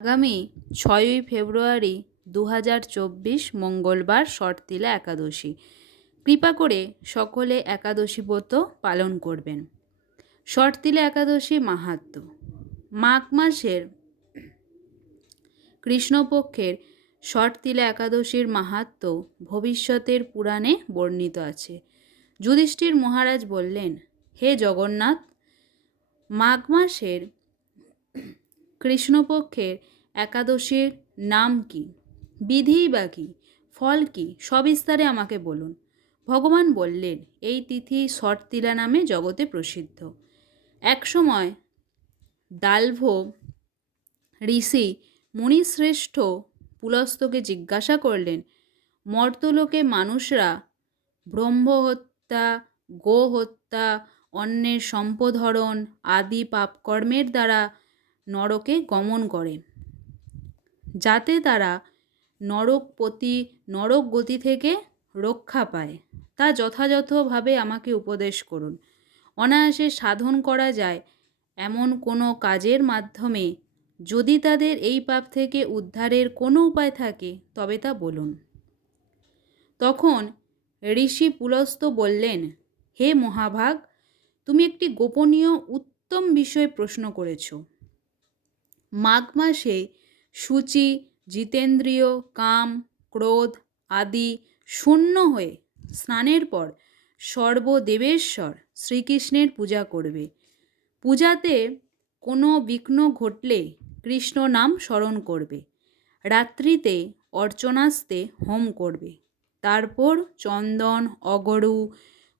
আগামী ছয়ই ফেব্রুয়ারি দু হাজার চব্বিশ মঙ্গলবার শর্তিলা একাদশী। কৃপা করে সকলে একাদশী ব্রত পালন করবেন। শর্তিলা একাদশী মাহাত্ম্য মাঘ মাসের কৃষ্ণপক্ষের শর্তিলা একাদশীর মাহাত্ম্য ভবিষ্যতের পুরাণে বর্ণিত আছে। যুধিষ্ঠির মহারাজ বললেন, হে জগন্নাথ, মাঘ মাসের কৃষ্ণপক্ষের একাদশীর নাম কি? বিধিই বা কী? ফল কি? সবিস্তারে আমাকে বলুন। ভগবান বললেন, এই তিথি শর্তিলা নামে জগতে প্রসিদ্ধ। একসময় দালভ ঋষি মুনিশ্রেষ্ঠ পুলস্তকে জিজ্ঞাসা করলেন, মর্তলোকে মানুষরা ব্রহ্ম হত্যা গো হত্যা অন্যের সম্পদহরণ আদি পাপকর্মের দ্বারা নরকে গমন করে। যাতে তারা নরকপতি নরক গতি থেকে রক্ষা পায়। তা যথাযথভাবে আমাকে উপদেশ করুন। অনায়াসে সাধন করা যায় এমন কোনো কাজের মাধ্যমে। যদি তাদের এই পাপ থেকে উদ্ধারের কোনো উপায় থাকে, তবে তা বলুন। তখন ঋষি পুলস্ত বললেন, হে মহাভাগ, তুমি একটি গোপনীয় উত্তম বিষয়ে প্রশ্ন করেছ। মাঘ মাসে সূচি, জিতেন্দ্রিয়, কাম, ক্রোধ আদি শূন্য হয়ে স্নানের পর সর্বদেবেশ্বর শ্রীকৃষ্ণের পূজা করবে। পূজাতে কোনো বিঘ্ন ঘটলে কৃষ্ণ নাম স্মরণ করবে। রাত্রিতে অর্চনাস্তে হোম করবে। তারপর চন্দন, অগরু,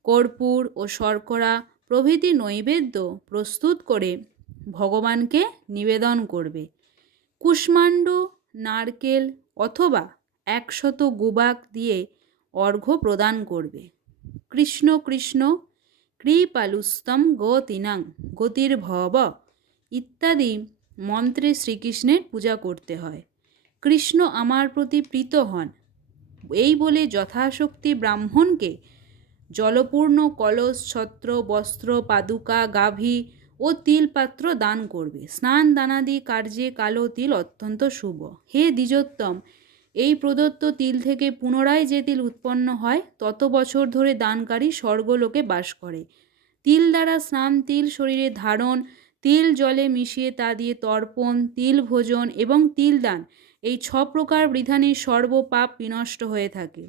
কর্পূর ও শর্করা প্রভৃতি নৈবেদ্য প্রস্তুত করে ভগবানকে নিবেদন করবে। কুষ্মাণ্ড, নারকেল অথবা একশত গুবাক দিয়ে অর্ঘ্য প্রদান করবে। কৃষ্ণ কৃষ্ণ, কৃপালুস্তম গতিনাং, গতির ভব ইত্যাদি মন্ত্রে শ্রীকৃষ্ণের পূজা করতে হয়। কৃষ্ণ আমার প্রতি প্রীত হন। এই বলে যথাশক্তি ব্রাহ্মণকে জলপূর্ণ কলস, ছত্র, বস্ত্র, পাদুকা, গাভী ও তিল পাত্র দান করবে। স্নান দানাদি কার্যে কালো তিল অত্যন্ত শুভ। হে দ্বিজোত্তম, এই প্রদত্ত তিল থেকে পুনরায় যে তিল উৎপন্ন হয়, তত বছর ধরে দানকারী স্বর্গলোকে বাস করে। তিল দ্বারা স্নান তিল শরীরে ধারণ, তিল জলে মিশিয়ে তা দিয়ে তর্পণ, তিল ভোজন এবং তিল দান, এই ছ প্রকার বিধানে সর্বপাপ বিনষ্ট হয়ে থাকে।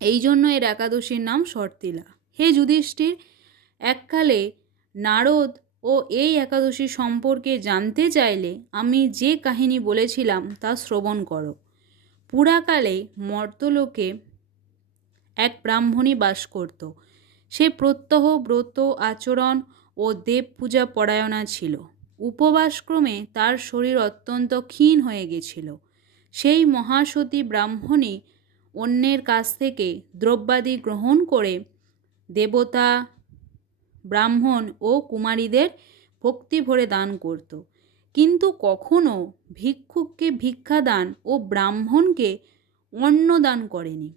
এই জন্য এর একাদশীর নাম শর্তিলা হে যুধিষ্ঠির, এককালে নারদ ও এই একাদশী সম্পর্কে জানতে চাইলে আমি যে কাহিনী বলেছিলাম তা শ্রবণ করো। পুরাকালে মর্তলোকে এক ব্রাহ্মণী বাস করত। সে প্রত্যহ ব্রত, আচরণ ও দেব পূজা পরায়ণা ছিল। উপবাসক্রমে তার শরীর অত্যন্ত ক্ষীণ হয়ে গেছিল। সেই মহাসতী ব্রাহ্মণী অন্যের কাছ থেকে দ্রব্যাদি গ্রহণ করে দেবতা ব্রাহ্মণ ও কুমারীদের ভক্তি ভরে দান করত। কিন্তু কখনও ভিক্ষুককে ভিক্ষাদান ও ব্রাহ্মণকে অন্ন দান করেনি।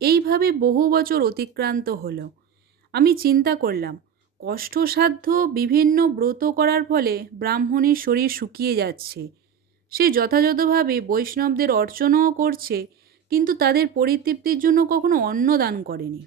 এইভাবে বহু বছর অতিক্রান্ত হলো। আমি চিন্তা করলাম, কষ্টসাধ্য বিভিন্ন ব্রত করার ফলে ব্রাহ্মণের শরীর শুকিয়ে যাচ্ছে। সে যথাযথভাবে বৈষ্ণবদের অর্চনাও করছে, কিন্তু তাদের পরিতৃপ্তির জন্য কখনো অন্ন দান করেনি।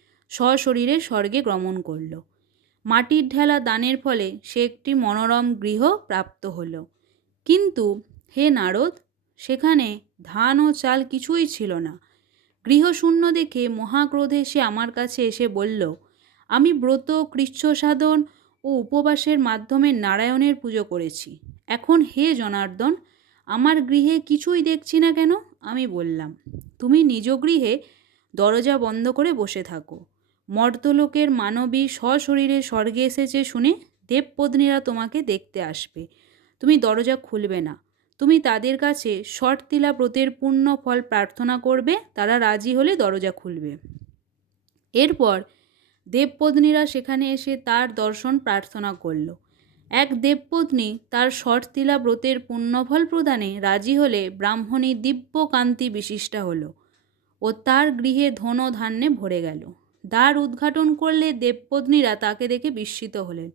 সশরীরে স্বর্গে গমন করল। মাটির ঢেলা দানের ফলে সে একটি মনোরম গৃহ প্রাপ্ত হল। কিন্তু হে নারদ, সেখানে ধান ও চাল কিছুই ছিল না। গৃহশূন্য দেখে মহাক্রোধে সে আমার কাছে এসে বলল, আমি ব্রত কৃচ্ছ সাধন ও উপবাসের মাধ্যমে নারায়ণের পুজো করেছি। এখন হে জনার্দন, আমার গৃহে কিছুই দেখছি না কেন? আমি বললাম, তুমি নিজ গৃহে দরজা বন্ধ করে বসে থাকো। মর্তলোকের মানবী সশরীরে স্বর্গে এসেছে শুনে দেবপত্নীরা তোমাকে দেখতে আসবে। তুমি দরজা খুলবে না। তুমি তাদের কাছে শর্তিলা ব্রতের পূর্ণ ফল প্রার্থনা করবে, তারা রাজি হলে দরজা খুলবে। এরপর দেবপত্নীরা সেখানে এসে তার দর্শন প্রার্থনা করল। এক দেবপত্নী তার শর্তিলা ব্রতের পুণ্যফল প্রদানে রাজি হলে ব্রাহ্মণী দিব্য কান্তি বিশিষ্টা হলো ও তার গৃহে ধন ধান্যে ভরে গেল। দ্বার উদ্ঘাটন করলে দেবপত্নীরা তাকে দেখে বিস্মিত হলেন।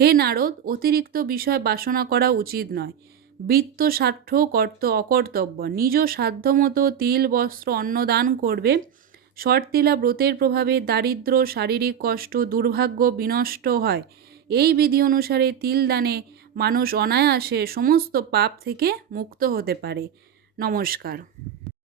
হে নারদ, অতিরিক্ত বিষয় বাসনা করা উচিত নয়। বৃত্ত স্বার্থ, কর্ত অকর্তব্য। নিজ সাধ্যমতো তিল, বস্ত্র, অন্ন দান করবে। শর্তিলা ব্রতের প্রভাবে দারিদ্র, শারীরিক কষ্ট, দুর্ভাগ্য বিনষ্ট হয়। এই বিধি অনুসারে তিল দানে মানুষ অনায়াসে সমস্ত পাপ থেকে মুক্ত হতে পারে। নমস্কার।